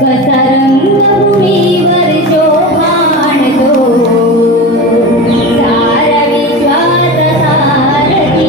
कसा रंगभूमीवर शोभान तो सारा विश्वात सारथी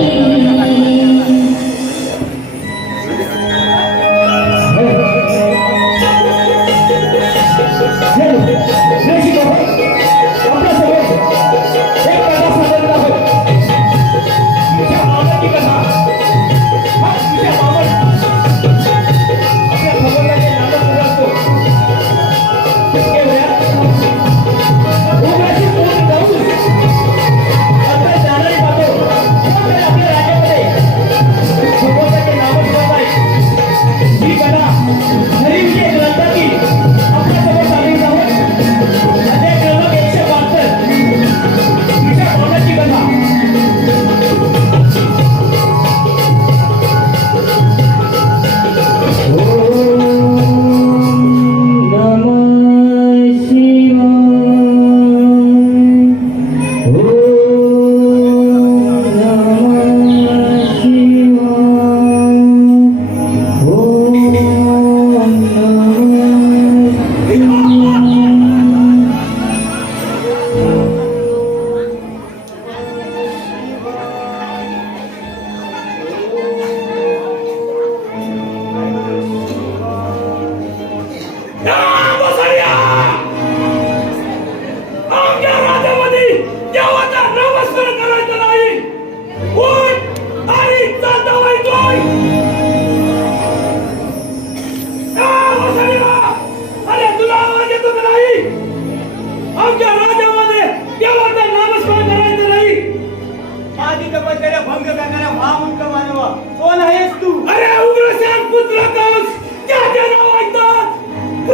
भंग करणारा महामंत्र मानवा कोण आहेस तू? अरे उग्रसेन पुत्र कंस त्याचे नाव ऐकतात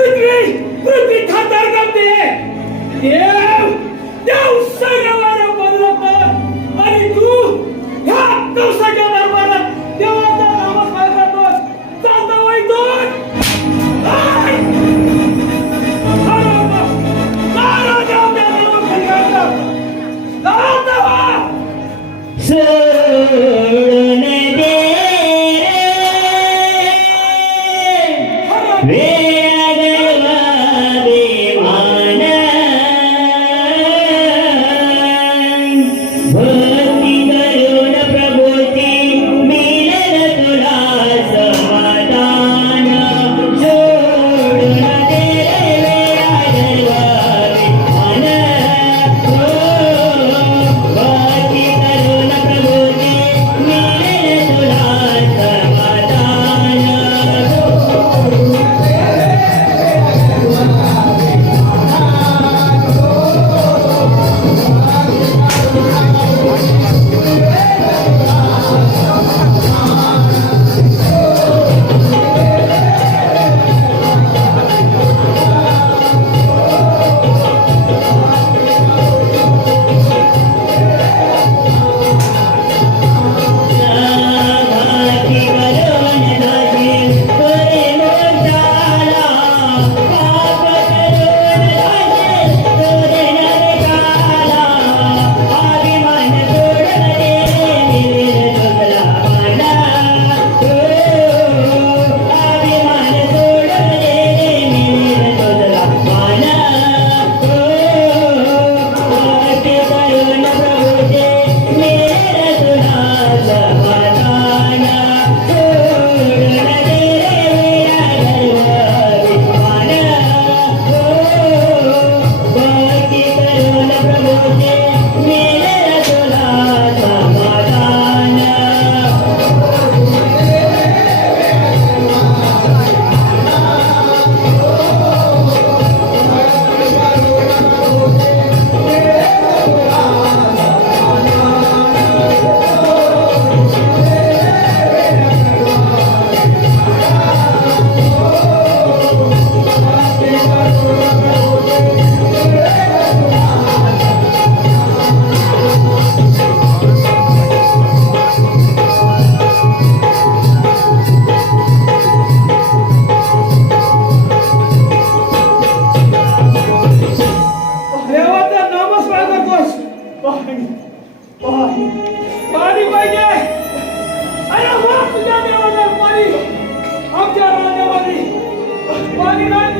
पृथ्वी खातर करते देव सगळ्याला बदलत आणि तू ह्या कंसाच्या दरबारात देवाचा नमस्कार करतोस चालता वैतोय सोडून दे वेगळा विमान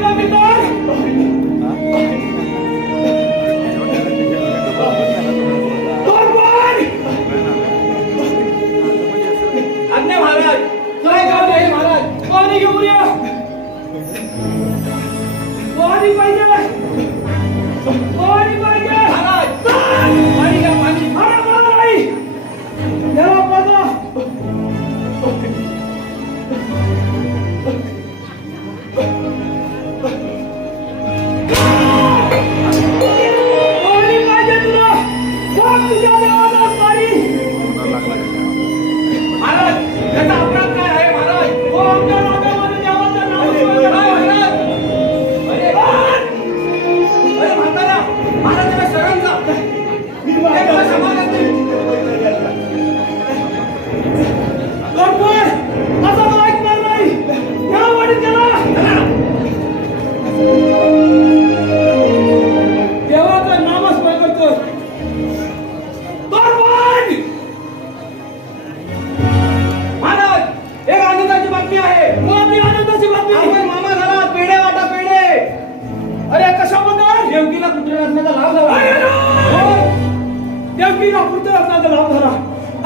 कमी कर. तोडफोड. आज्ञा महाराज, काय काम आहे महाराज? पाणी घेऊया. पाणी पाहिजे. पाणी पाहिजे. महाराज, पाणी घ्या, पाणी. महाराज, याला बघा. पाणी पाहिजे तुला. बघ तुझ्या देवाला पाणी. महाराज, याचा अपराध काय आहे महाराज? हो, आमच्या नागामध्ये देवाचं नाव स्मरण आहे महाराज. अरे म्हातारा, महाराजांना शरण जा. हे तुला समाधान देईल. तोडफोड. असं तो ऐकणार नाही. या वाडीत गेला. देवाचं नामस्मरण करतो. तोडफोड. महाराज, एक आनंदाची बातमी आहे. कोणती आनंदाची बातमी? आपण मामा झाला. पेढे वाटा, पेढे. अरे कशाबद्दल? देवकीला पुत्र रत्नाचा लाभ झाला. देवकीला पुत्र रत्नाचा लाभ झाला.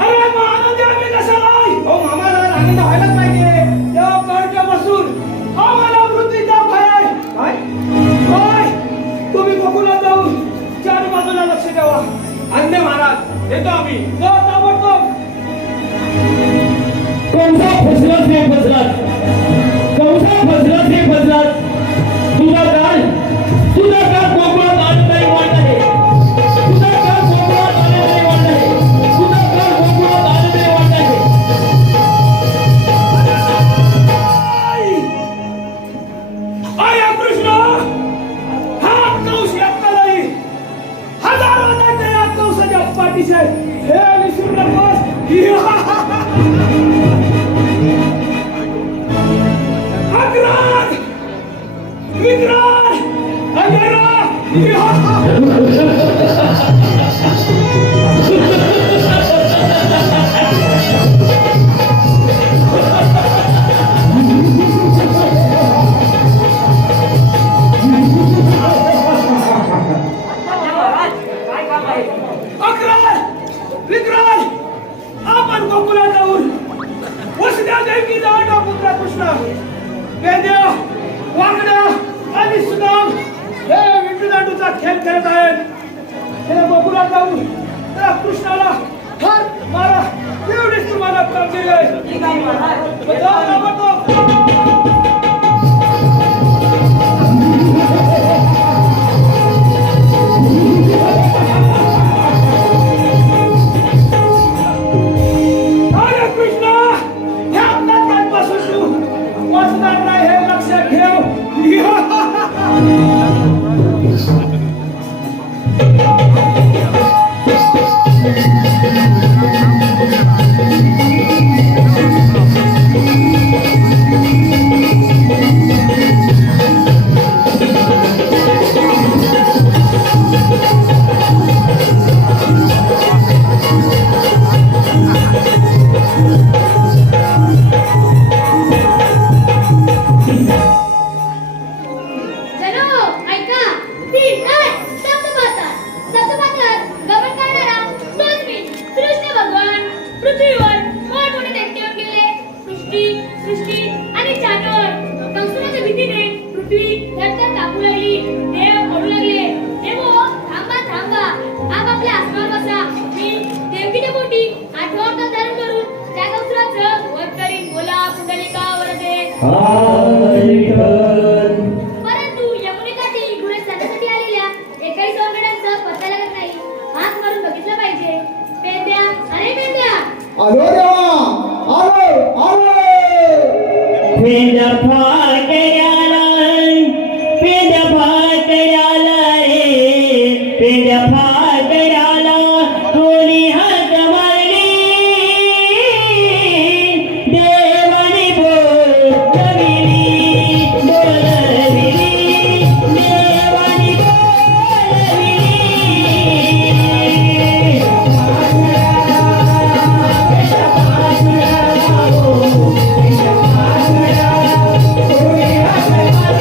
अरे मग आनंदी आम्ही कशाला? हो मामा झाला, आनंद व्हायलाच पाहिजे. देव काळच्या बसून आम्हाला मृत्यूचा भय आहे. काय? काय? तुम्ही बघून जाऊन चार बाजूला लक्ष द्यावा. आज्ञा महाराज, देतो आम्ही. हो, ताबडतोब. कौसा फसलाच रे फसलाच, कौसा फसलाच रे फसलाच. तुझा काळ कोकणात आनंदाने वाट आहे. तुझा काळ कोकणात आनंदाने वाट आहे. तुझा काळ कोकणात आनंदाने वाट आहे. अरे कृष्ण, हा कंस एकटा नाही. हजारो दैत्य या कंसाच्या पाठीशी आहेत. हे विसरू नकोस. अग्रात, विक्रांत, अंगारा. विक्रांत, आपण गोकुळात जाऊन वसुदेव देवकीचा आठवा पुत्र कृष्ण, वेद्या, वागड्या आणि सुदाम हे विठ्ठलदांडूचा खेळ खेळत आहेत. हे गोकुळात जाऊन त्या कृष्णाला हार मारा, एवढीच तुम्हाला प्राप्ती आहे. परंतु यमुनेकाठी घोडे चालण्यासाठी आलेल्या एकाही सौंदर्यांचा पत्ता लागत नाही. हात मारून बघितलं पाहिजे. पेंद्या, अरे पेंद्या. आलो देवा, आलो आलो. पेंड्या फाकड्याला, पेंड्या फाकड्याला रे, पेंड्या फाकड्याला कोणी हात मारली. देवाने बोलविली, बोलविली, देवाने बोलविली.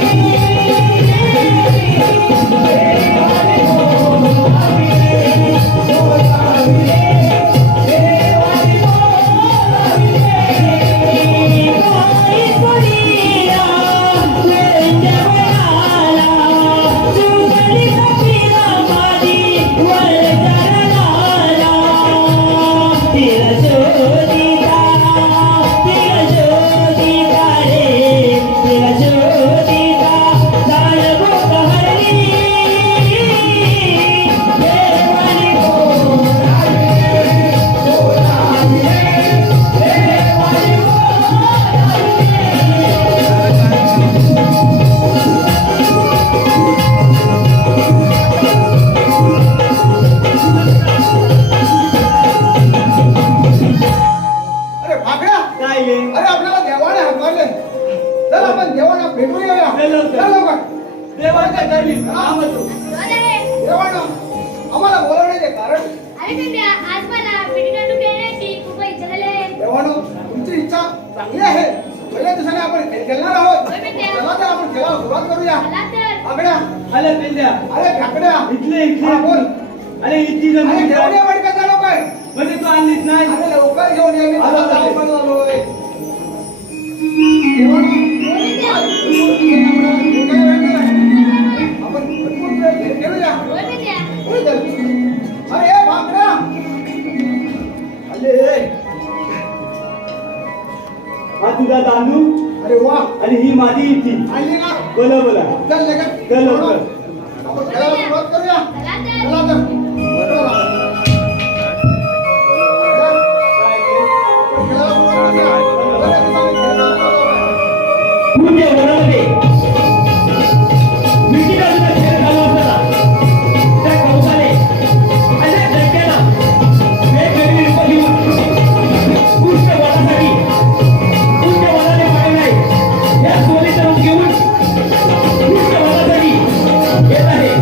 Thank you. देवाच्या धर्मी आमंत्रण. स्वागत आहे. देवानं आम्हाला बोलवण्याचे कारण अरे पेंड्या, आज मला विटीदांडू खेळण्याची खूप इच्छा झाली आहे. देवानं तुमची इच्छा चांगली आहे. पहिल्या दिवसाने आपण खेळ खेळणार आहोत. होय बेटा. चला तर आपण खेळाला सुरुवात करूया. चला तर. आकड्या आले पेंद्या अरे ठाकड्या इथले हा, बोल. अरे इथली अरे जमीन घेऊन ये बडक्याचा लोकं. म्हणजे तू आणलीच नाही. अरे लवकर घेऊन ये. मी आलो, तुला आलो. जाऊन आलोय. देवानं होय बेटा. काय वेळ नाही. आपण भरपूर खेळ खेळूया. होय बेटा. होय तर. अरे ए भाकऱ्या. आले हा तुझा तांदूळ अरे वा आणि ही माझी इथली. आणली ना. बोला बोला चल लगेच. चल लवकर. आपण खेळायला सुरुवात करूया. चला तर. चला तर. चला. आपण खेळायला सुरुवात करूया. बऱ्याच दिवसांनी खेळणार आहोत. पूर्ण वनामध्ये विटीदांडूचा खेळ चालू असताना त्या कंसाने अनेक दैत्यांना वेगवेगळी रूपं घेऊन पुष्ट वनासाठी पुष्ट वनाने पाहिलंय या सोनीचं रूप घेऊन पुष्ट वनासाठी येत आहे.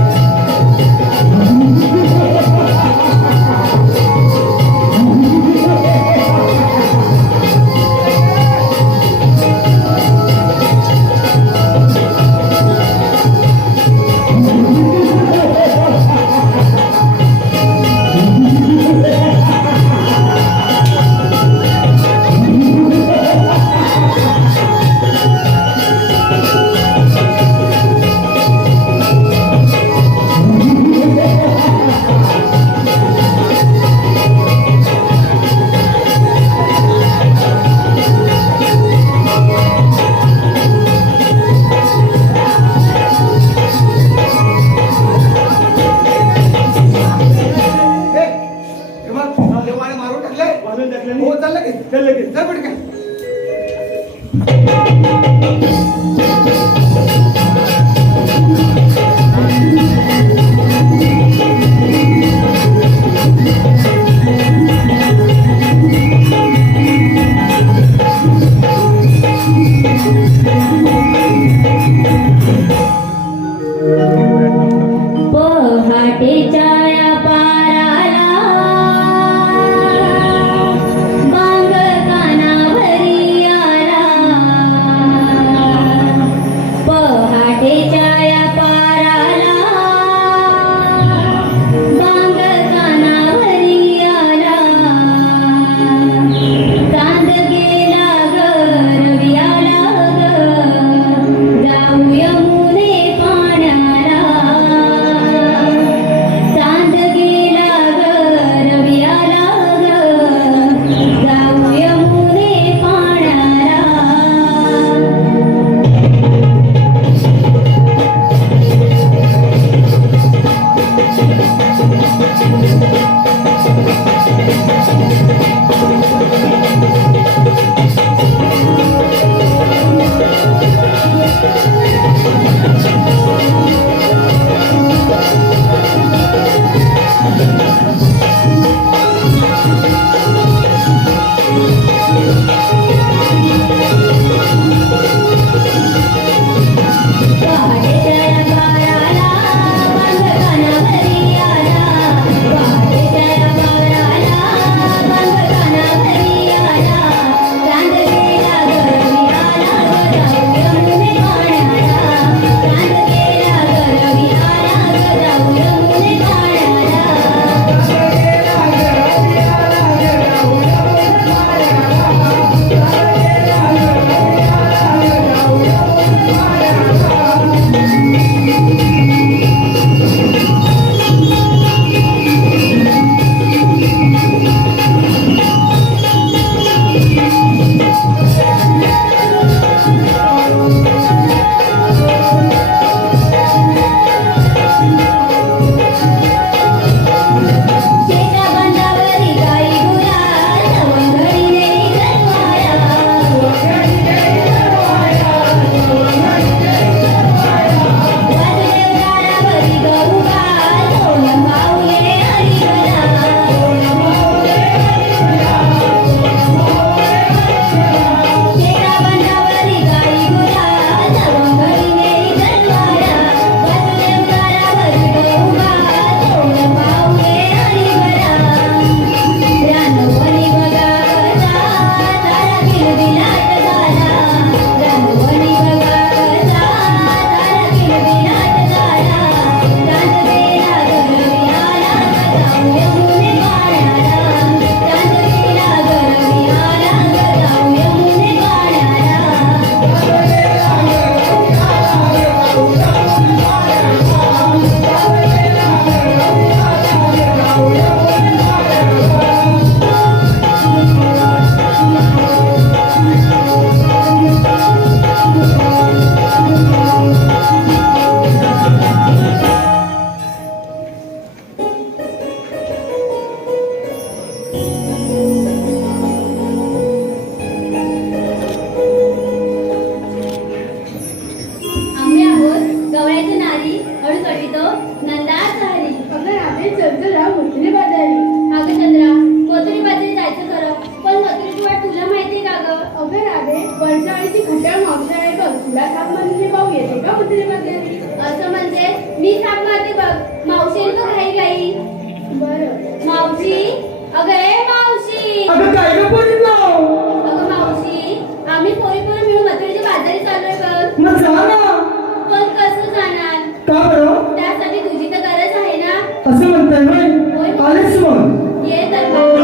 तो नंदाच हरी. अगं राधे चल हा मथुरे बाजारी. अगं चंद्रा, मथुरी बाजारी जायचं खरं, पण मथुरीची वाट तुला माहितीये का गं? अगं राधे वरचाळीची खट्याळ मावशी आहे बघ. तुला साप म्हणजे पाहू येते का मथुरे बाजारी? असं म्हणजे मी साप मारते बघ. मावशी येईल का घाई घाई? बरं. मावशी, अगं ए मावशी. अगं काय ग पोरींनो? अगं मावशी, आम्ही पोरी मिळून मथुरीच्या बाजारी चाललोय बघ. मग जा ना. पण कसं जाणार? का बरं? त्यासाठी तुझी तर गरज आहे ना. असं म्हणताय होय? आलेच मग. ये तर मग.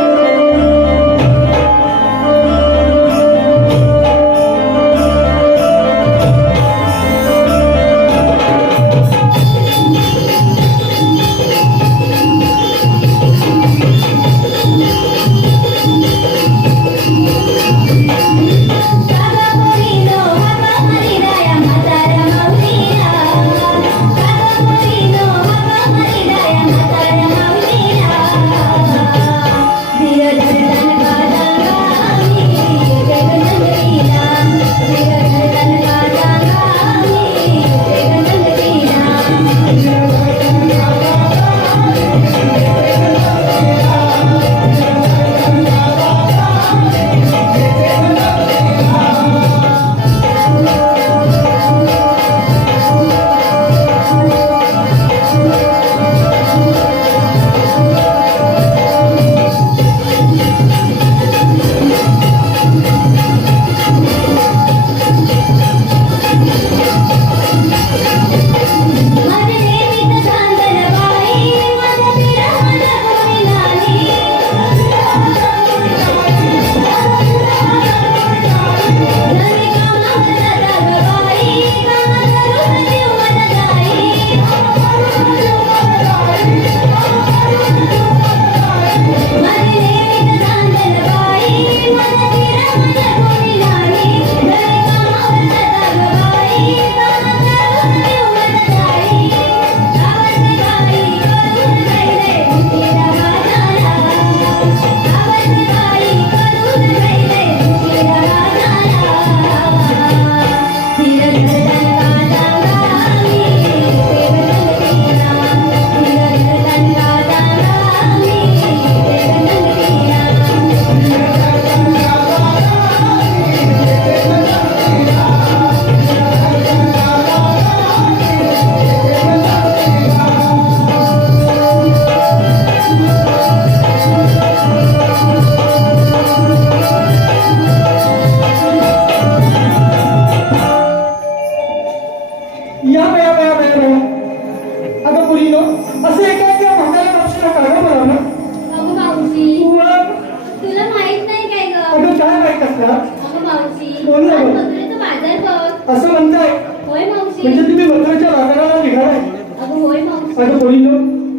असं म्हणताय होय मावशी. म्हणजे तुम्ही मथुरेच्या बाजाराला निघालाय? अगं होय मावशी. अगं पोरींनो,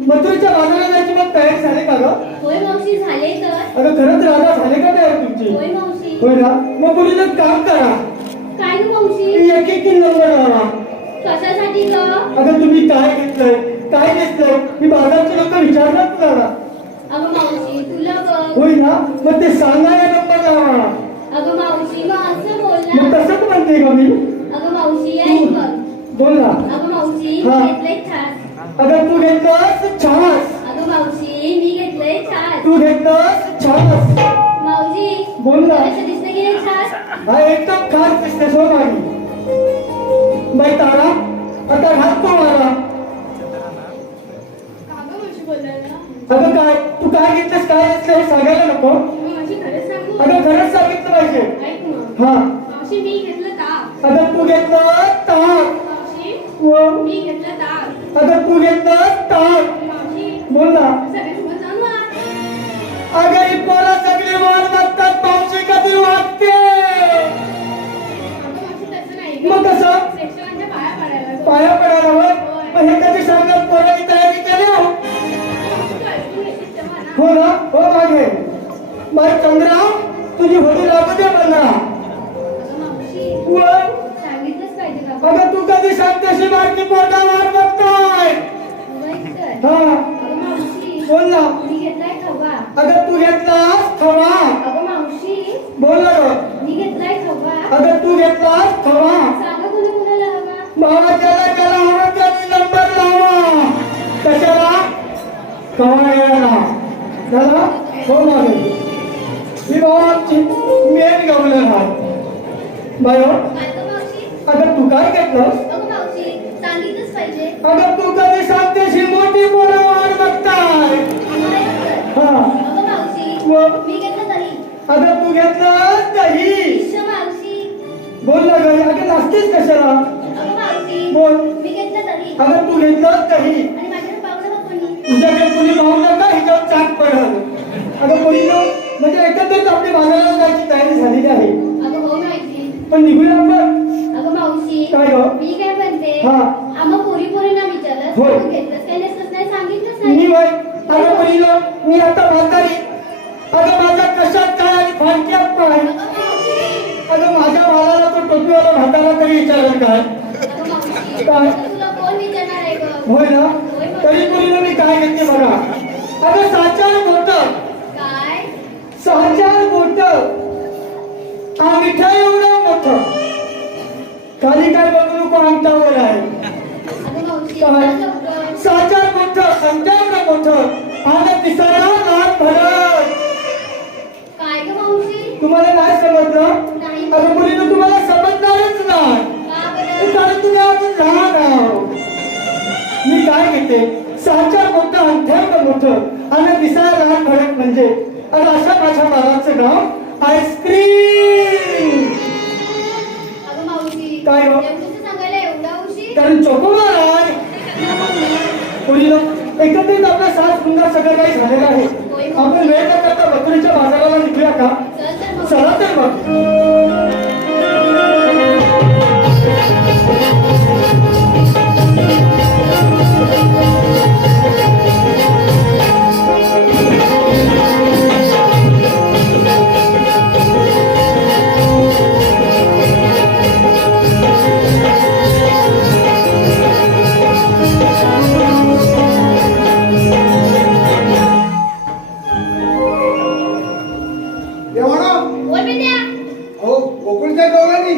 मथुरेच्या बाजाराला जायची मग तयारी झाली का ग? होय मावशी झाले तर. अगं खरंच राधा झाले का तयार तुमची? होय मावशी. होय ना? मग पोरींनो काम करा, काय ग मावशी? एक एक नंबर लावा. कशासाठी ग? अगं तुम्ही काय घेतलंय काय घेतलंय मी बाजारचे लोक विचारणार तुला. अगं मावशी तुला बघ. होय ना? मग ते सांगायला नंबर लावा. अगं मावशी मग असं बोल मग ना. तसंच म्हणते का मी? अगं मावशी ऐक बघ. बोल ना. अगं मावशी हा. मी घेतलंय छास. अगं तू घेतलंस छास. अगं मावशी मी घेतलंय छास. तू घेतलंस छास. मावशी बोल ना. कसं दिसतं की हे छास? हा एकदम खास दिसते सो माझी बाई तारा. आता हात तो मारा. कागं मावशी बोलणार ना. अगं काय तू काय घेतलंस काय घेतलं हे सांगायला नको. मग मावशी खरंच सांगू? अगं खरंच सांगितलं पाहिजे. ऐक मग. हा. मावशी मी घेतलं ताक. अगं तू घेतलं ताक. मावशी व मी घेतलं ताक. अगं तू घेतलं ताक. मावशी बोल ना. सगळ्यांसोबत जाऊन मार. अगं ही पोरं सगळी वाट बघतात मावशी कधी वाटते. अगं मावशी तसं नाही गं. मग कसं? प्रेक्षकांच्या पाया पडायला. पाया पडायला हवं. मग हे कधी सांगत पोरांनी तयारी केली हो? मावशी तू ऐकून घेशील तेव्हा ना. हो ना हो मागे बाई चंद्रा तुझी होडी लागू दे मला. अगं मावशी व सांगितलंच पाहिजे का? अगं तू कधी सांगतेशी बारकी पोटा वाट बघतोय. होय तर. हा अगं मावशी बोल ना. मी घेतलाय खवा. अगं तू घेतलास खवा. अगं मावशी बोल ना ग. मी घेतलाय खवा. अगं तू घेतलास खवा. सांगा कोणी कोणाला हवा? बाबा ज्याला ज्याला हवं त्यांनी नंबर लावा. कवा येणार दादा हो मागे मी बाबा मेन गवलं आहात बायो काय गं मावशी? अगं तू काय घेतलं अगं मावशी, सांगितलंच पाहिजे. अगं तू कधी सांगतेशी मोठी पोरं वाट बघताय हा अगं मावशी, मग? मी घेतलं तरी. अगं तू घेतलं दही इश्श मावशी. बोल ना घरी अगं नाचतेस कशाला अगं मावशी, बोल मी घेतलं तरी. अगं तू घेतलं दही आणि माझ्याकडे पाहुणं बघ कोणी. तुझ्याकडे कुणी पाहू नका हिच्यावर चाक पडल अगं कोणी म्हणजे एकंदरीत आपली बाजाराला जायची तयारी झालेली आहे अगं हो माहिती. पण निघूया आपण अगं मावशी, काय गं? मी काय म्हणते, हा. आम्हा पोरीना विचारलं होय. तू घेतलंस काय नसलंस नाही सांगितलंच मी नाही. वय अगं पहिलं मी आता म्हातारी अगं माझ्या कशात काय आणि फाटक्यात पाय अगं मावशी, अगं माझ्या मालाला तो टोपीवाला म्हातारा तरी विचारेल काय अगं मावशी, काय? आता तुला कोण विचारणार आहे गं? होय ना तरी मुलीनं मी काय घेते बघा अगं 6-4 बोटं काय? 6-4 बोटं मिठाई एवढं मोठं खाली काय बघू नको अंगठावर आहे अगं मावशी, काय? चल लवकर. 6-4 मोठं अंगठ्यावर मोठं आणि दिसायला लाल भडक काय गं मावशी? तुम्हाला नाही समजलं नाही. अगं मुलीनं तुम्हाला समजणारच नाही का बरं? कारण तुम्ही अजून लहान आहो मी काय घेते 6-4 मोठं अंगठ्यावर मोठं आणि दिसायला लाल भडक म्हणजे अगं अशा माझ्या बाळाचं नाव आईस्क्रीम अगं मावशी, काय गं? एवढंसं सांगायला एवढा उशीर? कारण चोकोबार आहे मुलीनं एकत्रित आपला सात सुंदर सगळं काही झालेलं आहे आपण वेळ न करता बकरीच्या बाजाराला निघूया का चल तर मग. चला तर मग देवाना बोल पेंड्या. हो गोकुळच्या गवळणी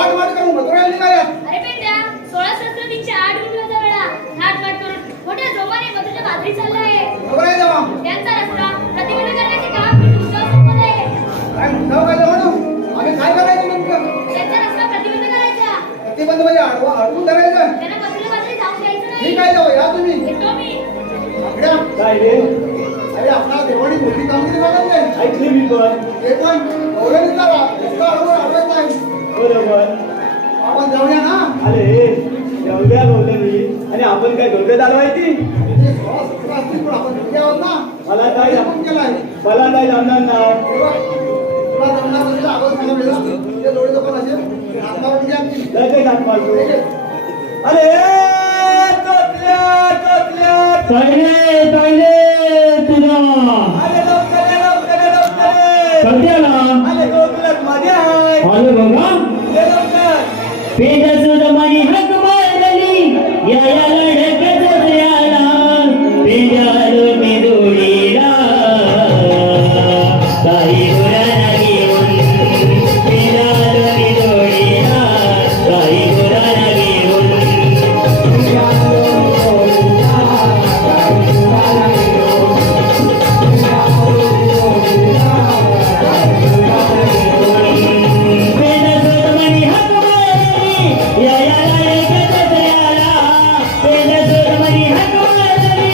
आठ वाट करून भद्रायला निघाल्या अरे पेंड्या, 16-17 8 होता वेळा. थाट-थाट करून मोठ्या जोमाने मधुच्या बाजरी चाललाय. खबर आहे देवा त्यांचा रस्ता प्रतिबंध करण्याचे काम मी तुमच्या सोबत आहे. काय म्हणताव काय देवाना आम्ही काय करायचं नेमकं त्यांचा रस्ता प्रतिबंध करायचा. प्रतिबंध म्हणजे अडवून धरायचं त्यांना मधुच्या बाजरी जाऊन द्यायचं नाही. ठीक आहे जाऊ या तुम्ही येतो मी. आकड्या काय रे अरे आपला देवानी मोठी कामगिरी बघत नाही ऐकली मी पण ते पण गवळणीचा रस्ता अडवत नाही बरोबर आपण जाऊया ना अरे एवढ्या बोलली आणि आपण काय डोक्यात चालवायची ते 16-17 असतील पण आपण दोघे आहोत ना मला काय आपण केलाय मला काय जमणार नाही तेव्हा तुला जमणार नसेल तर आवाज सांगा वेळेला ते डोळे पण असेल हातमावर म्हणजे आमची लगेच हात मारतो अरे चोचल्या पहिले तुला अरे लवकर सध्याला अरे गोकुळात मध्ये आहे आलो बघा ये लवकर पेंड्या सुद्धा माझी हाक मारली या लढकत याला पेंड्या आलो मी जोडीला काही गुरांना घेऊन पेंड्या आलो मी जोडीला काही गुरांना घेऊन पेंड्या सुद्धा माझी हाक मारली या लढकत याला पेंड्या सुद्धा माझी हाक मारली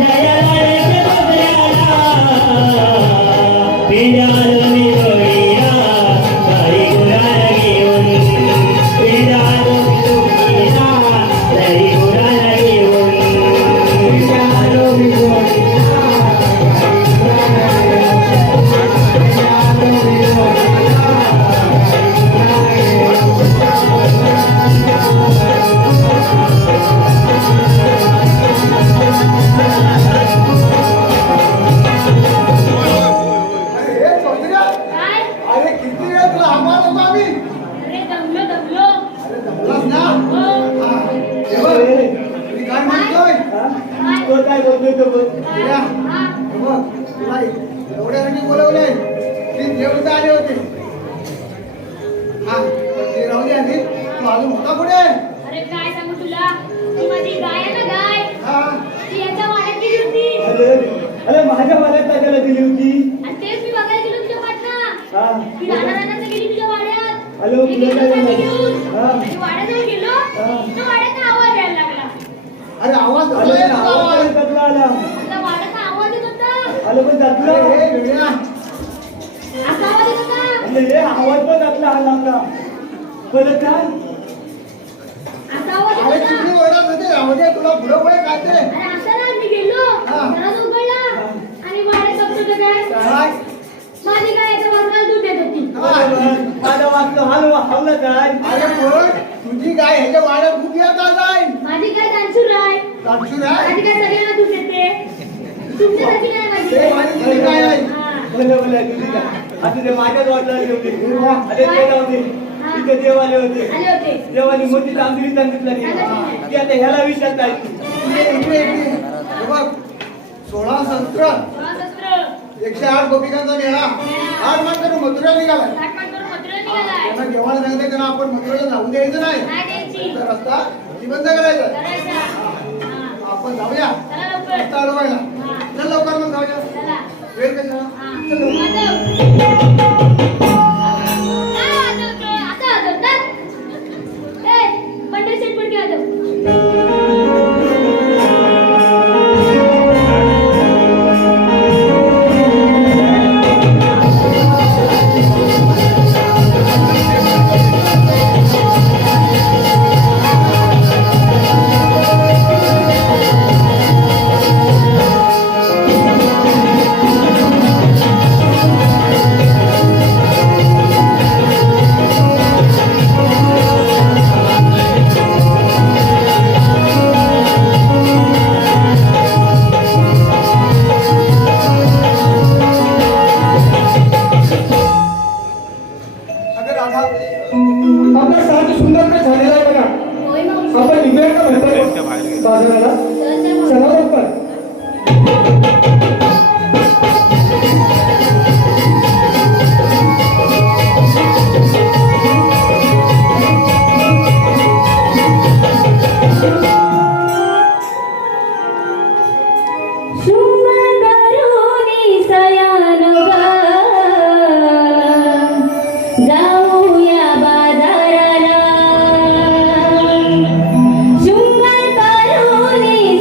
या लढकत याला पेंड्या आलो मी जोडीला काही गुरांना घेऊन पेंड्या आलो मी जोडीला काही गुरांना घेऊन पेंड्या आलो मी जोडीला अरे हे चौधऱ्या काय? अरे किती वेळ तुला आभार होतो आम्ही अरे दमलो. अरे जमलास ना हो. हा. हे बघ, मी काय म्हणतोय काय? तो काय बोलतोय तो बोल काय? या. हा. हे बघ, तुला एवढ्यासाठी बोलवलंय की देवता आले होते हा पण ते राहू दे आधी तू अजून होता पुढे अरे काय सांगू तुला, ती माझी गाय आहे ना गाय, हा ती याच्या वाड्यात गेली होती. अरे माझ्या मनात टाकायला दिली होती. आणि तेच मी बघायला गेलो तुझ्या पाटणा. हा. ती रानारानाचं गेली तुझ्या वाड्यात. हॅलो, मी तुला गेलो काय साठी झालं? घेऊन. हा. आणि वाड्याजवळ गेलो. हा. तर वाड्याचा आवाज यायला लागला. अरे आवाज आलो कसला येत ना, होता आवाज आवाज? पण त्यातला आला. आता वाड्याचा आवाज येत होता. आलो पण त्यातला. अरे हे वेड्या. असा आवाज येत होता. आणि हे आवाज पण त्यातला आला आपला. परत काय? असा आवाज अरे येत किती होता. ओरडत होते राहू दे तुला पुढं पुढे काय ते आणि असा ना मी गेलो. हा. दरवाजा उघडला. आणि वाड्यात बघतो तर काय? काय माझी गाय एका बाजूला दूध देत होती. बरोबर. माझं वाचलं हवलं काय? अरे पण तुझी गाय ह्याच्या वाड्यात कुठे आता जाईल माझी गाय दानशूर आहे. कापशी राय माझी गाय सगळ्यांना दूध देते. तुमच्यासाठी नाही माझी ते गाय. माझी तुझी गाय आहे हा. बोला तुझी काय? आता ते माझ्याच वाटला ठेवली. वा. अरे ते जाऊ दे. तिथे देव आले होते. आले होते. देवानी मोठी तांदळी सांगितलं नाही. ती आता ह्याला विचारत आहे. इकडे हे बघ 16 संस्कृत शस्त्र. 108 गोपिकांचा मेळा 8 माणसानं मथुरा निघाला ताटमाट करून मथुरेला निघालाय. त्यांना जेवण सांगते त्यांना आपण मथुरेला जाऊ द्यायचं नाही नाही द्यायची. तर रस्ता जिवंत करायचा करायचा. हा. आपण जाऊया चला लवकर. रस्ता अडवायला हा. चल लवकर मग जाऊया चला. वेळ कशाला हा. चल लवकर. वाजव. काय वाजवतोय? आता वाजवतात? ए, पंढरी सेट पडकी वाजव. अगं राधा आपला साथ सुंदर झालेला आहे बघा. होय मावशी. आपण निघूया का म्हणतो बाजाराला? चल त्या चला मावशी. लवकर. शुभकरुणी सयान जाऊया बाजाराला शुभकरुणी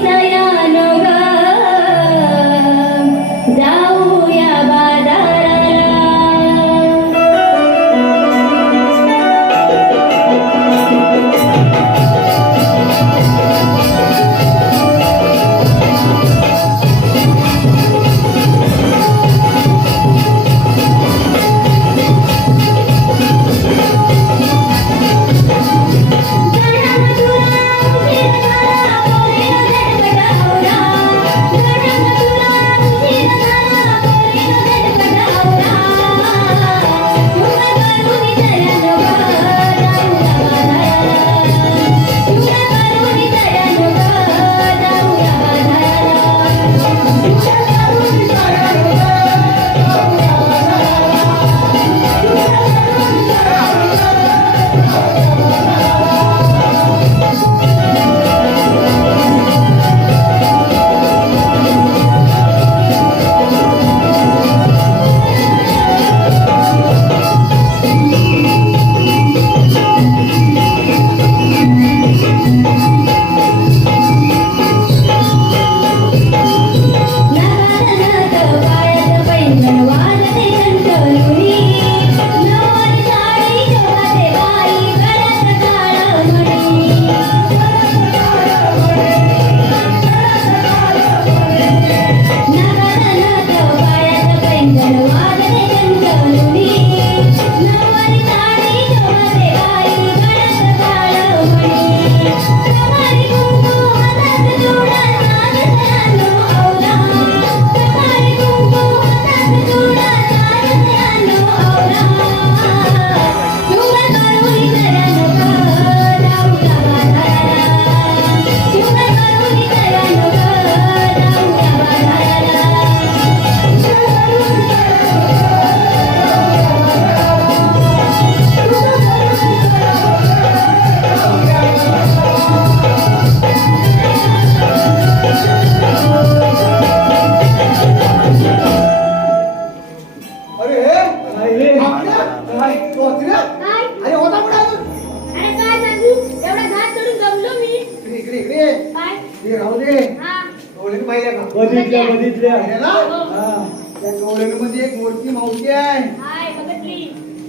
हे राहू दे हा गवळण पाहिजे का बघितल्या बघितल्या पाहिलं ना हा त्या गवळणीमध्ये एक मोठी मावशी आहे हाय बघितली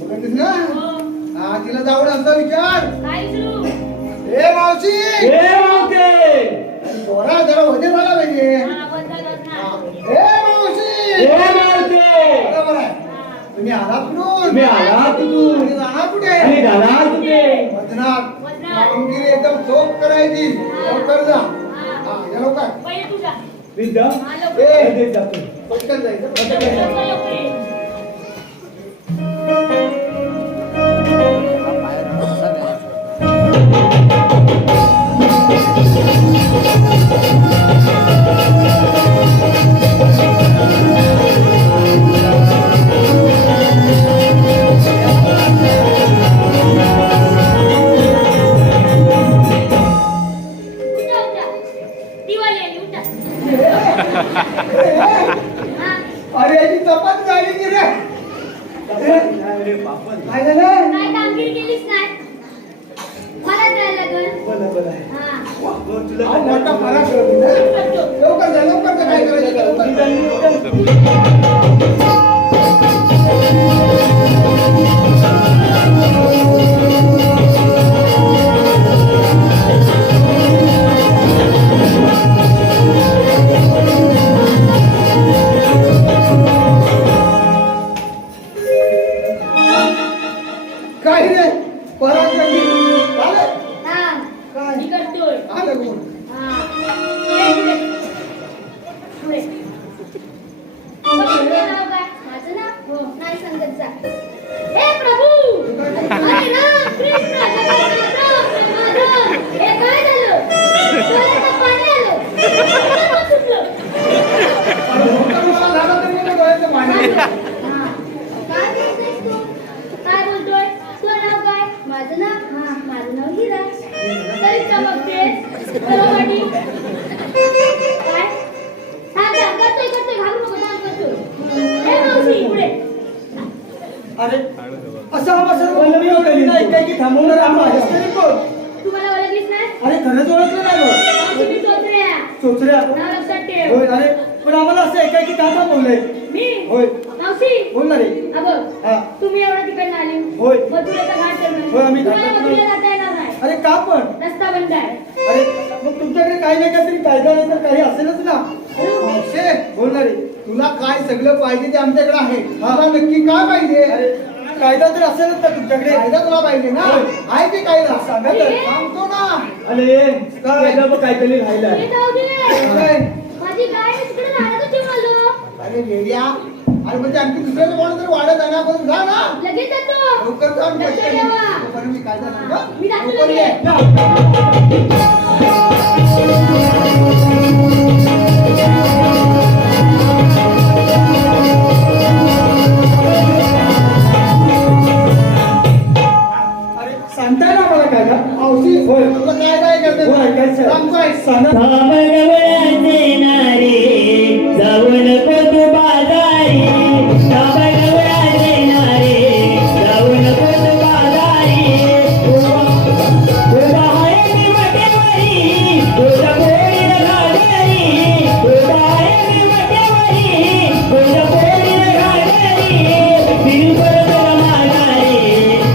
बघतेस ना हो हा तिला जाऊन असा विचार काय सुरू हे मावशी हे मावते थोडा जरा वजन झाला पाहिजे हा बदलत ना हे मावशी हे मावते बरोबर आहे तुम्ही आलात कुठून तुम्ही आलात कुठून? आणि जाणार कुठे आणि जाणार कुठे वजनात वजनात. कामगिरी एकदम चोख करायची लवकर जा हा या लवकर पहिले तुझा विद्या हा लवकर ए कधी जातो पटकन जायचं पटकन लवकर जायचं लवकर ये. उठा उठा दिवाळी आली उठा हा अरे याची चपात झाली की रे अरे बापन काय झालं काय कामगिरी केलीस नाही मला जायला लागल बोला बोला हा तुला हा, मोठा फरक आहे ना. लवकर जा काय करायचं ते लवकर जा. काय रे परत आलं हा काय मी करतोय आलं कोण हा पुढे पुढे पुढे तुझं नाव काय माझं नाव हो नाही सांगत जा हे प्रभू हरे राम कृष्ण जगन्नाथ माधव हे काय झालं डोळ्यात पाणी आलं डोळ्यात सुटलं लवकर मला झालं तर मी डोळ्याचं पाणी हा. काय बोलतोयस तू काय बोलतोय तुझं नाव काय माझं नाव हा माझं नाव हिरा तरी चमकतेस बरोबर काय हा करतोय करतोय घालू नको काम करतोय हे मावशी पुढे अरे असं हा सर्व बोलणी एवढं नाही काय की थांबवणार आहे तुम्हाला ओळखलीच नाही अरे खरंच ओळखलं नाही बघ मावशी मी चोचऱ्या चोचऱ्या नाव लक्षात ठेव होय अरे पण आम्हाला असं एकाएकी का थांबवलंय मी होय मावशी बोल ना रे अगं हा तुम्ही एवढं तिकडनं आले होय. मथुरेचा घाट करणं होय, आम्ही तुम्हाला घाटात मथुरेला जाता येणार नाही अरे का पण रस्ता बंद आहे अरे मग तुमच्याकडे काही नाही काहीतरी कायदा नाही तर काही असेलच ना मावशे बोल ना रे तुला काय सगळं पाहिजे ते आमच्याकडे आहे मला नक्की काय पाहिजे अरे कायदा तर असेलच ना तुमच्याकडे कायदा तुला पाहिजे ना आहे की कायदा सांगा तर सांगतो ना अरे काय बघ काहीतरी राहिलं हे जाऊ दे काय? माझी गाय तिकडे राहण्याचं ठेवलं अरे वेड्या अरे म्हणजे आणखी दुसऱ्याचं कोण तर वाढत आहे ना आपण जा ना लगेच जातो लवकर जाऊन लक्ष ठेवा. पण मी कायदा सांगा मी जातो लवकर ये. लगेच. अरे सांगताय ना मला कायदा औषधी होय तुला काय काय करते होय, काय सर? सांगतोय सांगा थांबवण्याचे नारे जाऊ नको तू बाजारी थांबवण्याचे नारे जाऊ नको तू बाजारी तुझा आहे मी वाटेवरी तुझा पोरी घालरी तुझा आहे मी वाटेवरी तुझा पोरी घालरी फिरू परत माघारी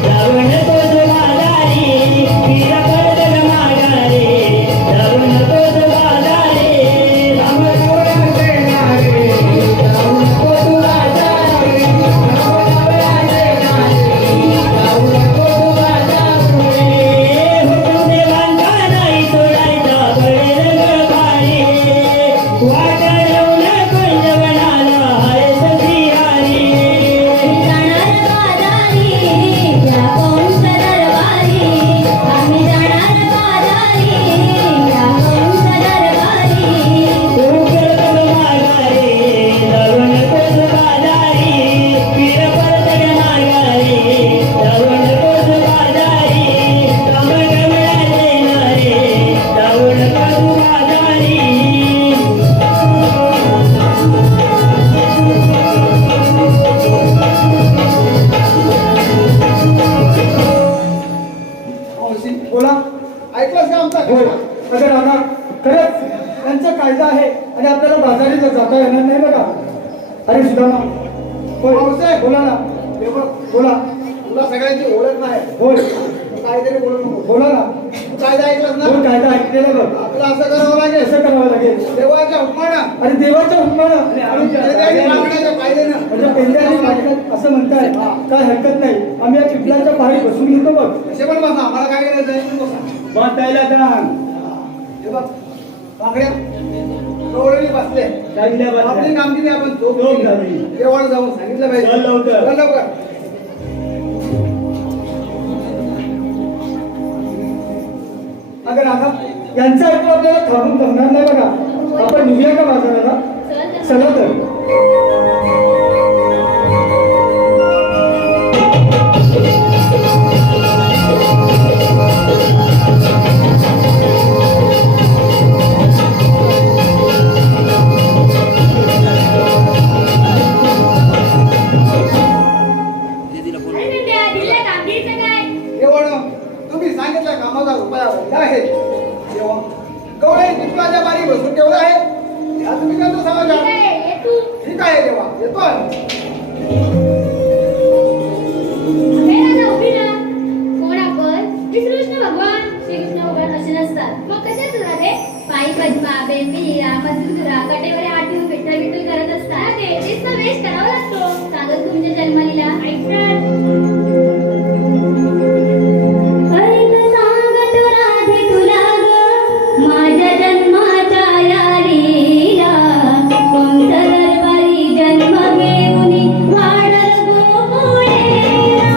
जाऊ नको तू बाजारी फिरा परत माघारी जाऊ नको तू बाजारी त्यांचा कायदा आहे आणि आपल्याला बाजारी जाता येणार नाही बघा. अरे सुदामा होय बोला ना. बोला. तुला सगळ्यांची ओळख नाही. बोल. काहीतरी बोलू नको. बोला ना. कायदा ऐकलास ना? बोल. कायदा ऐकलेला बघ. आपलं असं करावं लागेल. कसं करावं लागेल? देवाच्या हुकमानं आणि देवाच्या हुकमानं आणि पेंड्याने मागण्याच्या कायद्यानं. म्हणजे पेंड्याने मागण्यात असं म्हणताय. काय हरकत नाही. आम्ही या चिखलाच्या पायी बसून घेतो बघ. असे पण बसा. आम्हाला काय करायचं आहे? तू बसा. बांधायला सांग. हे बघ बांगड्या गवळणी बसले. आपली कामगिरी आपण झोप देवाला जाऊन सांगितलं पाहिजे. चल लवकर. चल लवकर. अगं राधा यांचं ऐकून आपल्याला थांबून जमणार नाही बघा. आपण निघूया का बाजाराला? चला तर. अरे नंद्या, दिल्या कामगिरीचं काय? देवानं तुम्ही सांगितल्या कामाचा रुपया वैध आहे. देवा गवळणी चिखलाच्या बारी बसून ठेवलं आहे. या तुम्ही कसं ठीक समजा? आहे, ये तू. ठीक आहे देवा येतो आहे. अरे राधा, उभी राहा. कोण आपण? श्रीकृष्ण भगवान. श्रीकृष्ण भगवान असे नसतात. मग कसे असतात रे? पायी पद्मा, बेंबीरा, मधुरा, कटेवरे हात ठेवून विठ्ठल विठ्ठल करत असतात. तेच तर वेश करावा लागतो. सांगत तुमच्या जन्मलीला ऐकतात. सांगत राधे तुला ग माझ्या जन्माच्या या लीला. कोणत्या दरबारी जन्म घेऊन वाढल गोकुळेला.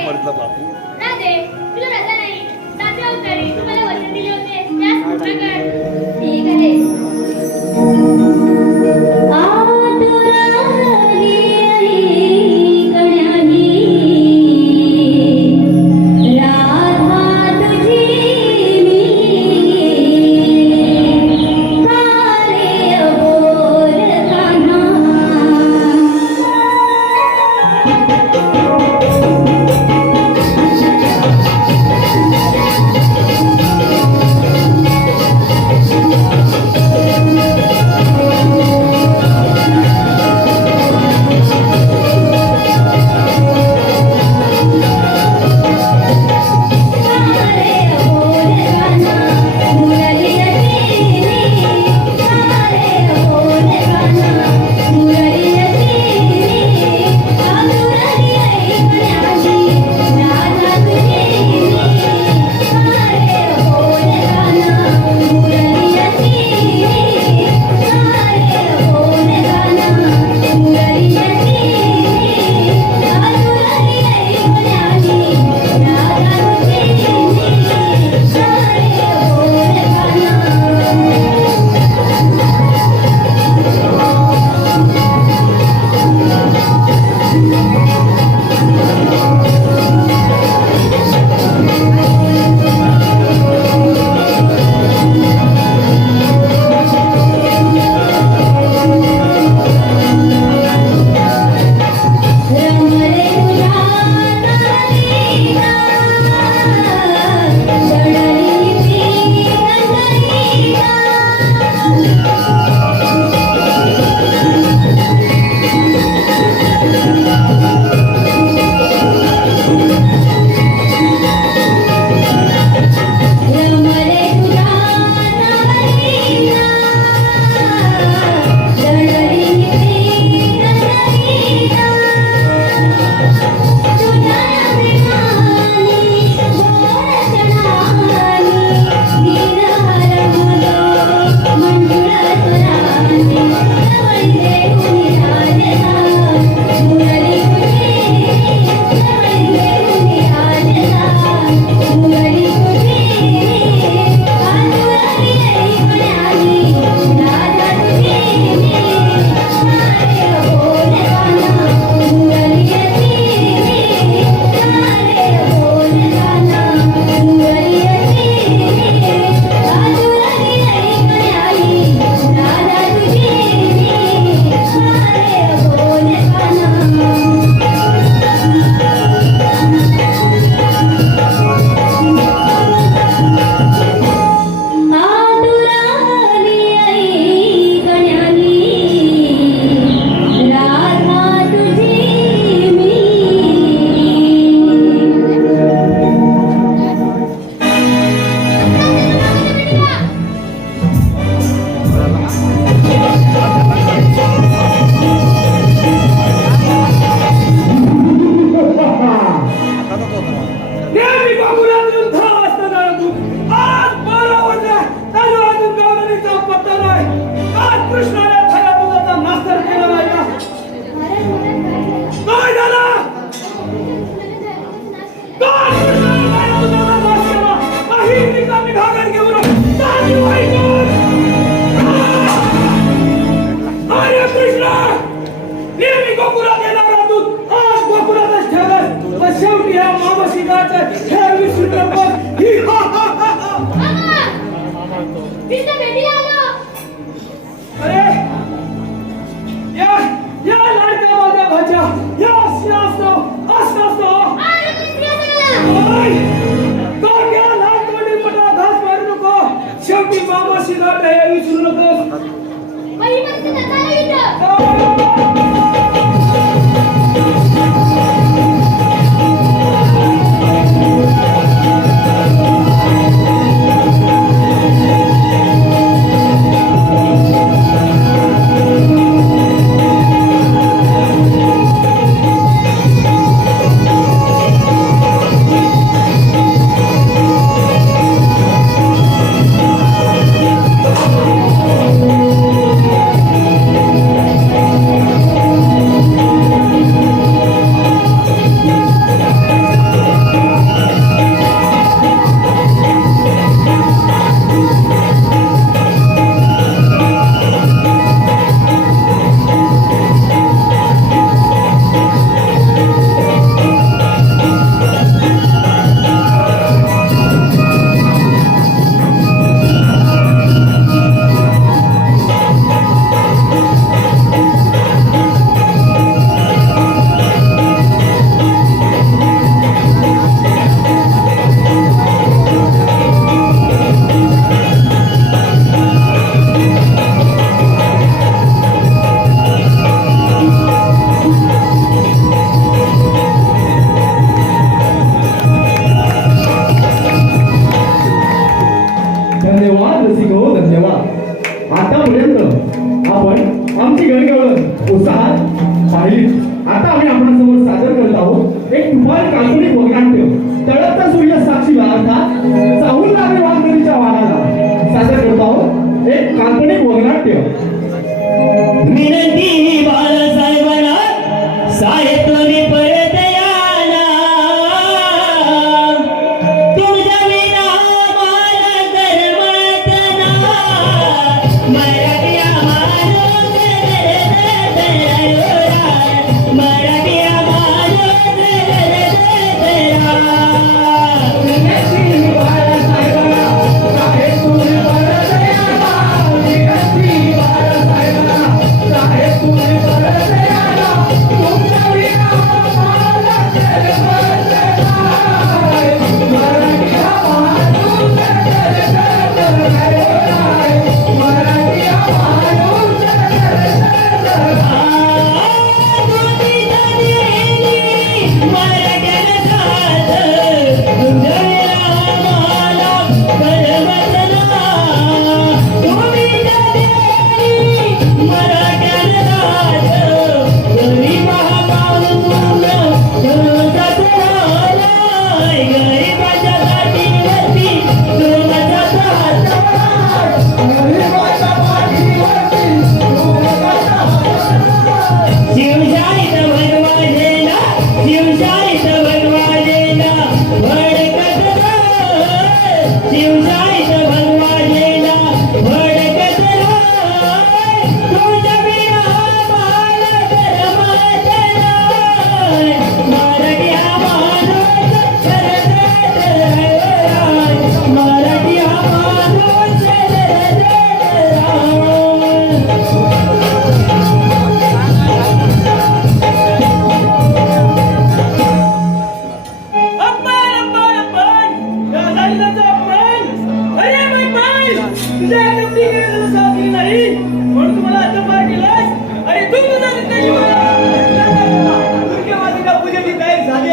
राधे, तुला रजा नाही. तात्या अवतारी तुम्हाला वचन दिले हे विसरू नको. ही हा हा हा हा. मामा मी तर भेटीला आलो. अरे या या लाडक्या माझ्या भाच्या या असतो. अरे मी सगळं ओय काय लाडकोडी पटा घास मारू नको. शेवटी मामाशी गाठ आहे विसरू नकोस. बाई पण नका इथं. धन्यवाद रसिक हो, धन्यवाद. आतापर्यंत आपण आमची गणगवळण उत्साहात पाहिली. आता आम्ही आपणासमोर सादर करत आहोत एक तुफान काल्पनिक वगनाट्य. तळपता सूर्य साक्षीला अर्थात चाहूल लागले वाघनदीच्या वाघाला सादर करत आहोत एक काल्पनिक वगनाट्य. विनंती बाळासाहेबांना साहेबांनी परत याला तुमच्या विना मला करमत ना मराठी माणूस मराठी माणूस विनंती बाळासाहेबांना साहेबांनी परत याला विनंती बाळासाहेबांना साहेबांनी परत याला तुमच्या विना मला करमत नाही मराठी माणूस मराठी माणूस शिवशाहीत भगवानेला शिवशाहीत भगवानेला भडकत शिवशाहीत भगवानेला भडकत तुझ्या विना मला करमत नाही मराठी माणूस मराठी माणूस तुझ्या नोकरी केलेलं साथी नाही म्हणून तुम्हाला आता पार केलास. अरे तू तुझा दुर्गेवादीला पूजेची तयारी झाली.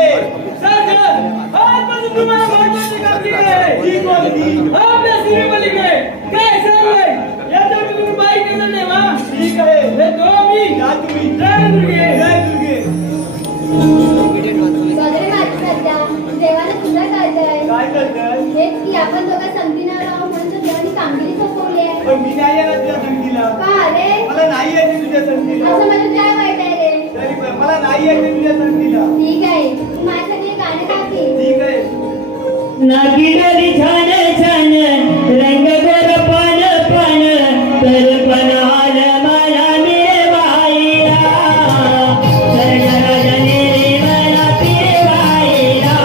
आजपासून तुम्हाला महत्वाची कामगिरी आहे. ही कोणती? आपल्या सिनेमालिके काय चाललंय याच्यावर तुम्ही बाई केलं नाही वा. ठीक आहे हे तो मी जा तुम्ही जय दुर्गे जय दुर्गे. सगळे माझी सध्या देवाने तुझा काय काय करताय? हेच की आपण दोघं संगतीनं राहू म्हणून तर देवाने कामगिरी सोपवली आहे. पण मी नाही येणार तुझ्या संगतीला. का रे मला नाही यायचे तुझ्या संगतीला. असं म्हणजे काय वाईट आहे रे? तरी पण मला नाही यायचे तुझ्या संगतीला. ठीक आहे तू माझ्यासाठी एक गाणं गाते. ठीक आहे. नागिडली छान छान रंग गोर पान पान तर पणाल मला मिळवाईला सर्गराजने मला पिरवाईला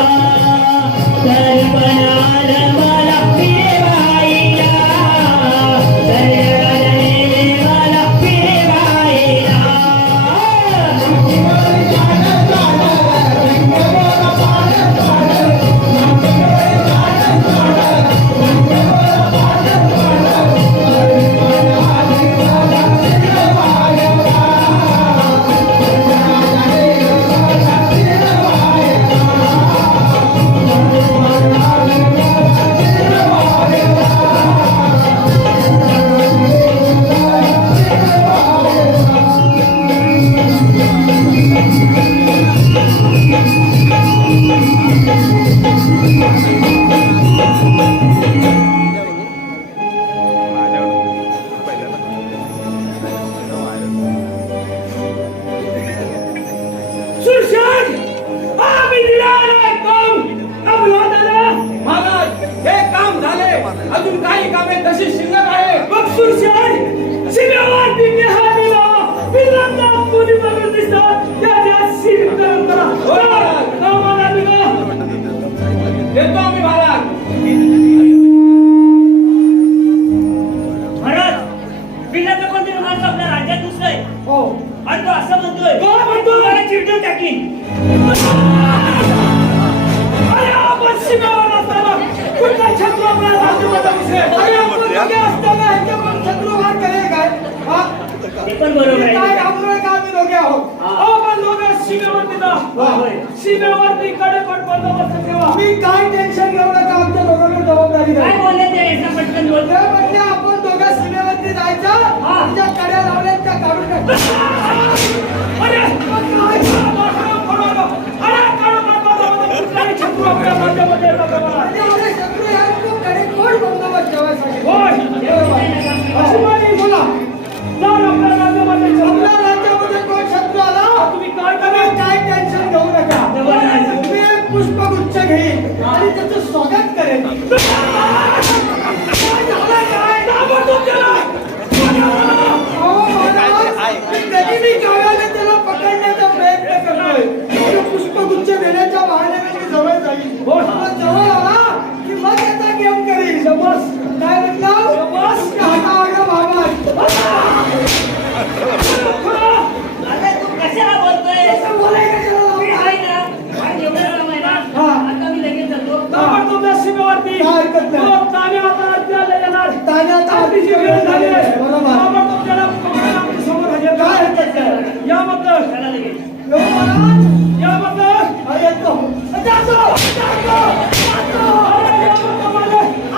आणि आता आपली जी वेळ झाली आहे. बरोबर. ताबडतोब त्याला पकडायला आपल्या समोर हजर करा. काय हरकत नाही. याबद्दल येऊ महाराज. याबद्दल अरे येतो.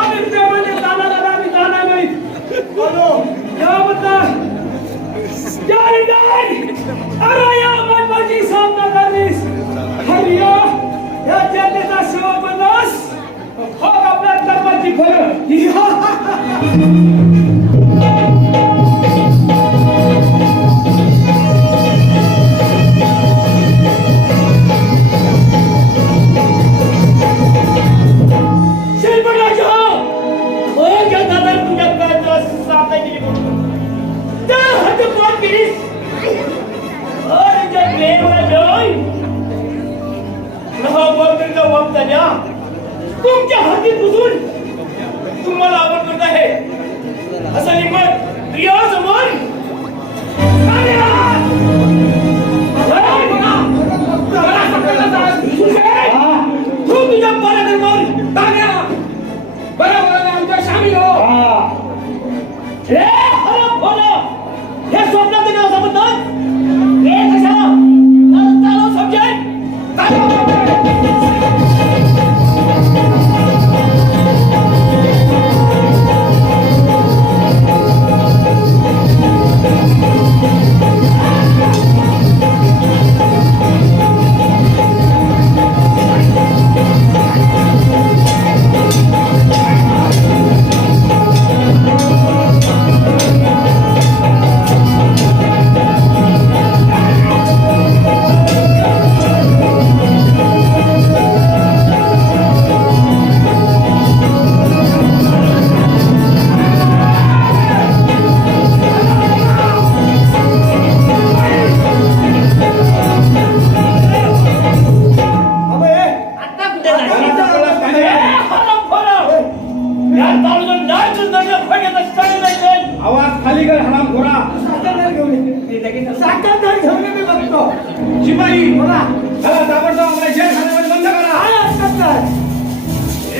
आम्ही प्रेमाने जाणार आम्ही जाणार नाही. याबद्दल जारी नाही. अरे या मनमाची सामना करलीस. हरिया या जनतेचा सेवा बनस. हो आपल्या कर्माची फळं. तुमच्या हाती बुजून तुम्हाला आवडत आहे असं निमत प्रिया समोर तू तुझ्या पराक्रमावर बरोबर आमच्या सामील हो. हे हरप होणं हे स्वप्नात गेलं समजतात हे कशाला चालव समजेल आवाज खाली कर हराम घोडा. साखर घेऊन मी बघतो. शिपाई बोला. चला ताबडतोब आपल्या जेलखान्यामध्ये बंद करा. काय हरकत नाही.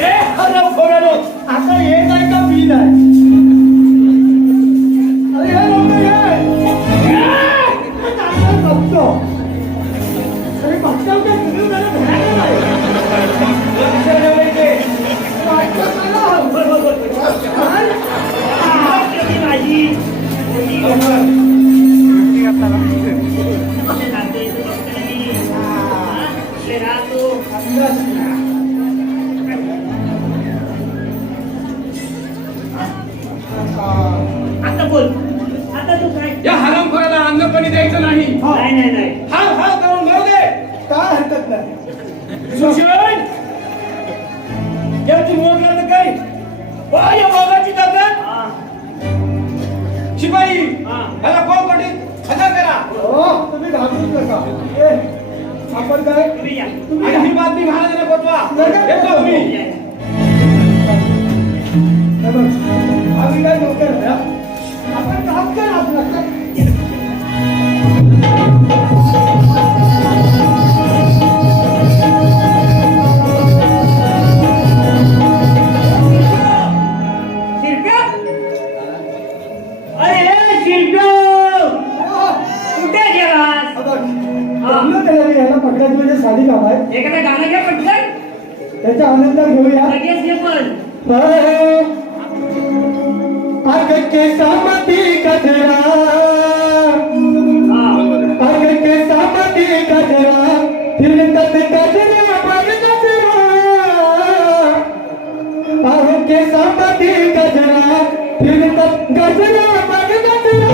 ए हरप घोड्यानो. आता हे नाही का बिल आहे. अरे हे लोक ये. आता बघतो. अरे बघतो का तुम्ही मला धरायला नाही. लक्ष ठेवायचे. वाटतं मला. आता बोल आता तू काय या हरामखोराला अंगपणी द्यायचं नाही. नाही नाही हाल हाल करून मरू दे. काय हरकत नाही. सुशेन याची मोगला तर काय या वाघाची ताकद शिपाई ह्याला कोणपटीत हजर करा. हो तुम्ही घाबरूच नका. ए, आपण काय तुम्ही या आणि ही बातमी महाराजांना पोचवा. येतो मी. हे बघ, आम्ही काय नोकर आहे, हा? आपण काम कर आपलं. शिरप्या अरे शिरप्या कुठे गेलास याला पकडण्याची म्हणजे साधी काम आहे. एखादं गाणं घ्या पटकन त्याच्या आनंदात घेऊया. लगेच घे पण आग के सामती कचरा, आग के सामती कचरा, फिरकत कचरा बन कचरा. आग के सामती कचरा, फिरकत कचरा बन कचरा.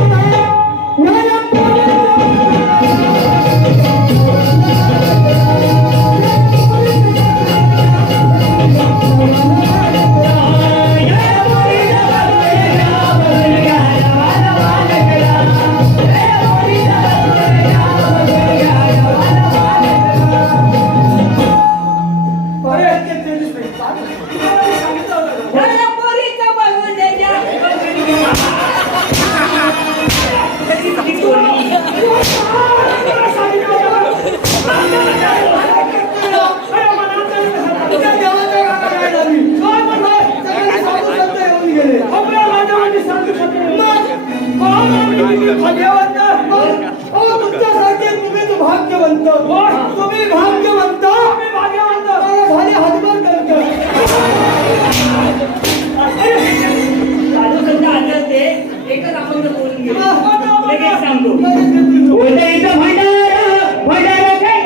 पोरीचं बघून द्यायच्या भाग्यवंत. तुमच्यासारखे तुम्ही तो भाग्यवंत. तुम्ही भाग्यवंत. मी भाग्यवंत. झाले हातभर करतो. साधू संत आले होते एकच आपण बोलून गेलो लगेच सांगतो उदयचा भंडारा भंडारा जय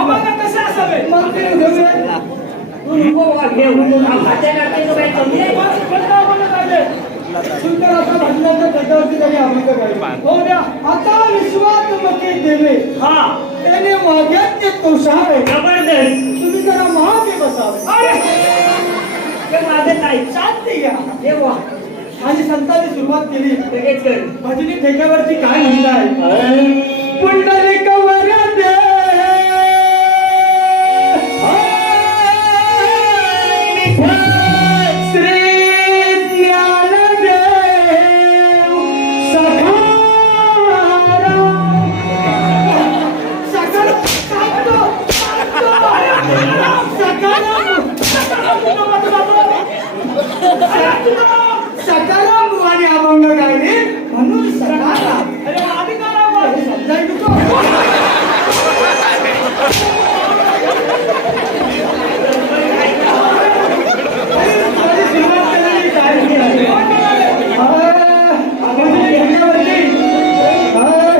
आम्हाला कसं असावे? तू नको बाबा घेऊ हात्या काढते तो काय कमी आहे कोणतं आम्हाला पाहिजे? सुंदर असा भजनाच्या गटावरती त्यांनी अभंग गायला. हो द्या. आता विश्वात मके देवे हा त्याने माग्यात ते तोषावे. जबरदस्त तुम्ही जरा महागे बसावे. अरे ते माझं नाही शांती घ्या. हे वा आणि संतांनी सुरुवात केली. लगेच कर भजनी ठेक्यावरती काय म्हणताय? पुंडलिक वरदे श्री ज्ञानदेव सकाराम आणि अभंग गायले म्हणून सकाराम. अरे आधी करावं. समजाय नको.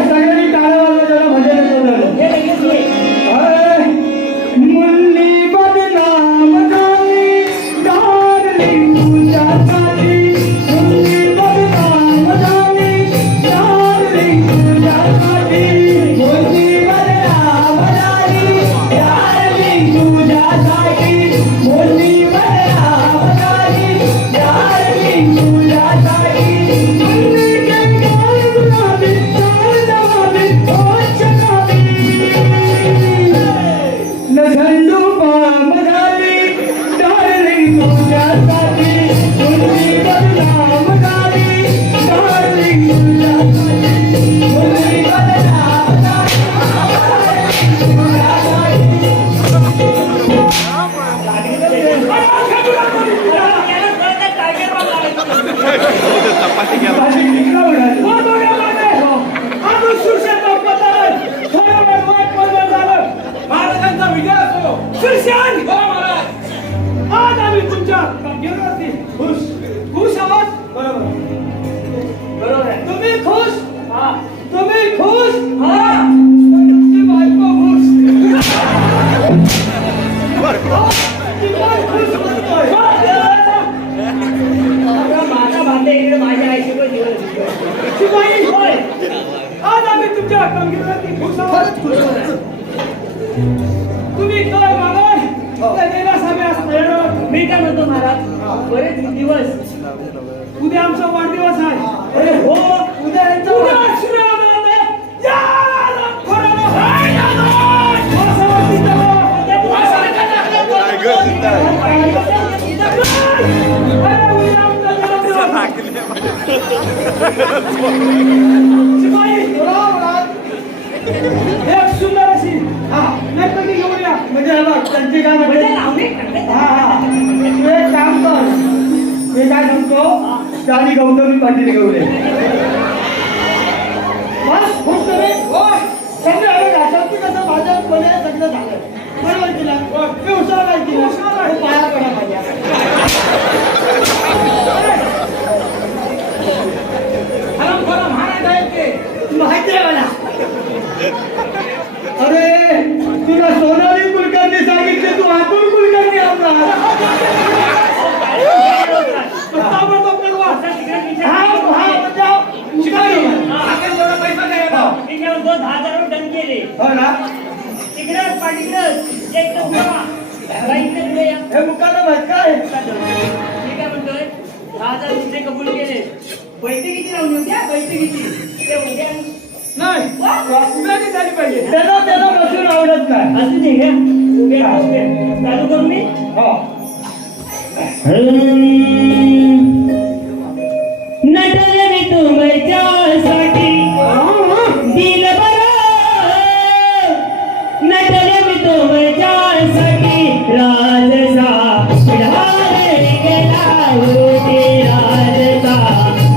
सगळ्यांनी टाळा वाजवा जरा भजन झालं. हे लगेच ये मुल्ली बदनाम झाली डार्लिंग तुझ्यासाठी. मुल्ली बदनाम झाली डार्लिंग तुझ्यासाठी. मुल्ली बदनाम झाली डार्लिंग तुझ्यासाठी. मुल्ली बदनाम झाली डार्लिंग तुझ्यासाठी. मुल्ली गंगाल गुलाबी चाल जवाबी होश जवाबी. नझंडू पाम झाली डार्लिंग तुझ्यासाठी. मुलगी बदनाम झाली डार्लिंग तुझ्यासाठी. मुलगी बदनाम झाली माझी टिकला उडाली. महाराजांचा विजय असो. शिरशान! आज आम्ही तुमच्या कामगिरीवरती खुश खुश आहोत. बरोबर. बरोबर आहे तुम्ही खुश. हा तुम्ही खुश. हा तुमची बायको खुश. ती पण खुश म्हणतोय. आता माझा भांडे इकडे माझ्या आईशी पण दिवस शिवाई, होय आज आम्ही तुमच्या कामगिरीवरती खुश आहोत. खरंच खुश होणार. तुम्ही काय मागाल त्या देण्यास आम्ही आज तयार आहोत. मी काय म्हणतो महाराज बरेच दिवस उद्या आमचा वाढदिवस आहे. अरे हो उद्या यांचा उद्या श्रीरामाला या लखराला हाय दादा. असं वाटतं का? असं नका टाकलं. अरे उद्या आमचा जन्मदिवस. शिवाई, एक सुंदर अशी नर्तकी घेऊया. म्हणजे हे बघ त्यांची काय म्हणजे म्हणजे लावणे हा हा तू एक काम कर. मी काय सांगतो शाली गौतमी पाटील घेऊन ये. बस खुश करे. समजा अरे राष्ट्रपती कसं माझ्या मध्ये सगळं झालं. बरोबर केला. मी हुशार काय केला. पाया पडा माझ्या. माहिती आहे मला. अरे तुला सोनाली कुलकर्णी सांगितले तू आतून कुलकर्णी आपला. ताबडतोब कळवा. हा हा जाओ. शिकारी. मी काय म्हणतो 10,000 डन केले हो ना. तिकडच पाठीकडच एक तर उभा बाईकने पुढे या हे मुकाला माहित काय. मी काय म्हणतोय 10,000 दुसरे बैठकीची लावली होती हा, बैठकीची ते उद्या नाही उद्याची झाली पाहिजे. त्याला बसून आवडत नाही. असू दे घ्या उद्या असू दे. चालू करू मी नटले मी तुमच्यासाठी दिल बरं नटले मी तुमच्यासाठी राजसा विहारे गेला होते राजसा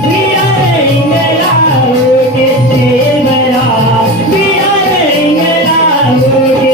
विहारे गेला होते देवरा विहारे गेला होते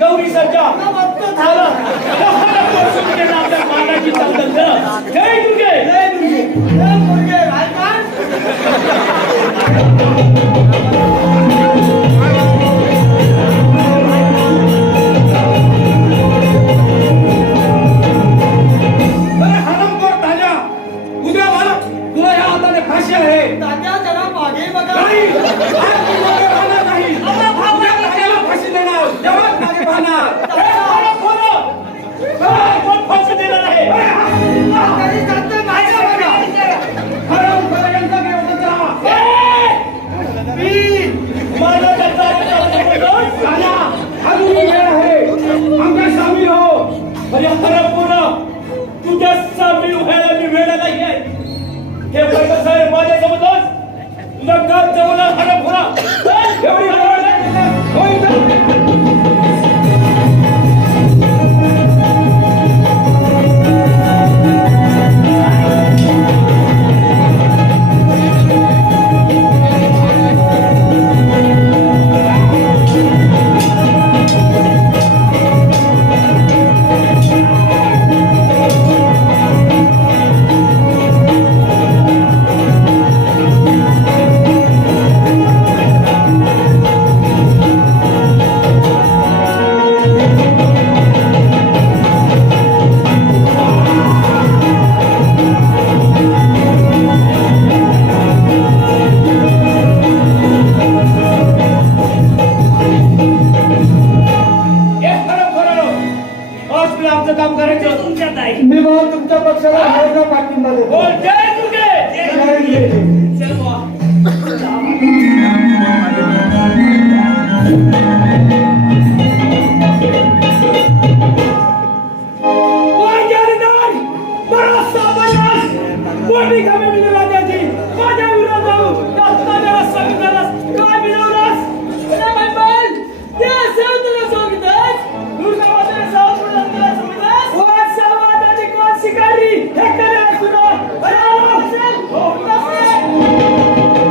गौरी सज्जा झाला. आपल्या मानाची चालत जय दुर्गे जय दुर्गे जय मुर्गे राजमान. अरे हरमखोर ताजा उद्या मला तुला या हाताने फाशी आहे. तात्या जरा मागे बघा. नाही आज तू मागे पाहणार नाही. उद्या तात्याला फाशी देणार तेव्हाच मागे पाहणार. हे हरमखोर! कोण फाशी देणार आहे? तरी तात्या मागे बघा. हरमखोरांचा विरोध करा. माझा त्यांचा ताजा अजूनही वेळ आहे. आमच्या सामील हो. म्हणजे हरमखोर तुझ्या सामील व्हायला मी वेळ नाही आहे. हे पहिलं साहेब माझ्या समजच तुझा घर जवळ हरमखोरा एवढी आमचं काम करायचं तुमच्यात आहे. मी भाऊ तुमच्या पक्षाला भरपूर पाठिंबा देतो. बोल जय दुर्गे जय दुर्गे. चल बुवा. मोठी कामे मिळवली राजाची माझ्या विरोधात दत्ताला सांगितलं काय मिळवलास? अरे बाई ते असेल तुला सांगितलं दुर्गावाला जाऊन तुला सांगितलं वाट सावादाची कोण शिकारी हे करे तुला अरे असेल हो असेल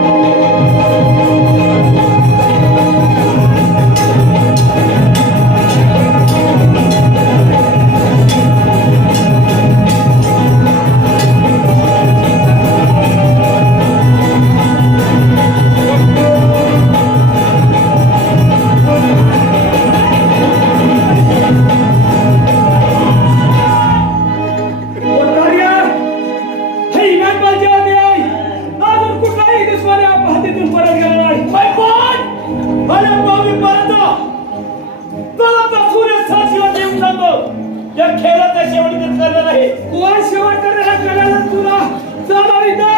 या खेळाचा शेवट तेच करणार आहे. कोण शेवट करायला करायला तुला चला इथं.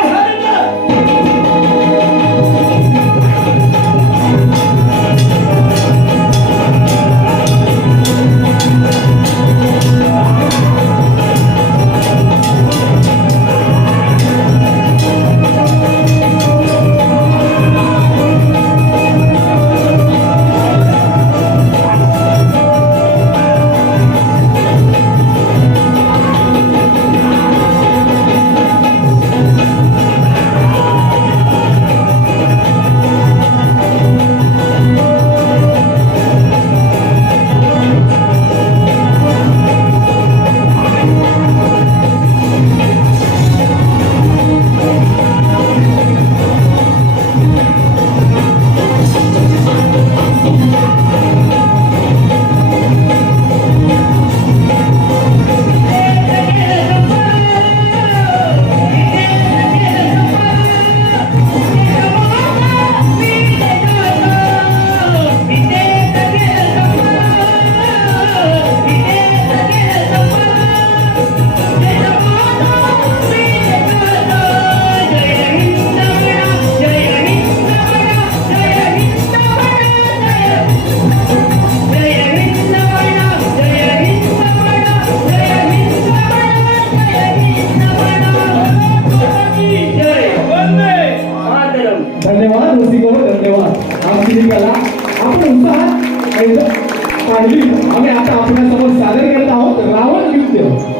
धन्यवाद रसिको, धन्यवाद. आमची ही कला आपण उत्साहात पाहिली. आम्ही आता आपल्या समोर सादर करत आहोत रावण नृत्य.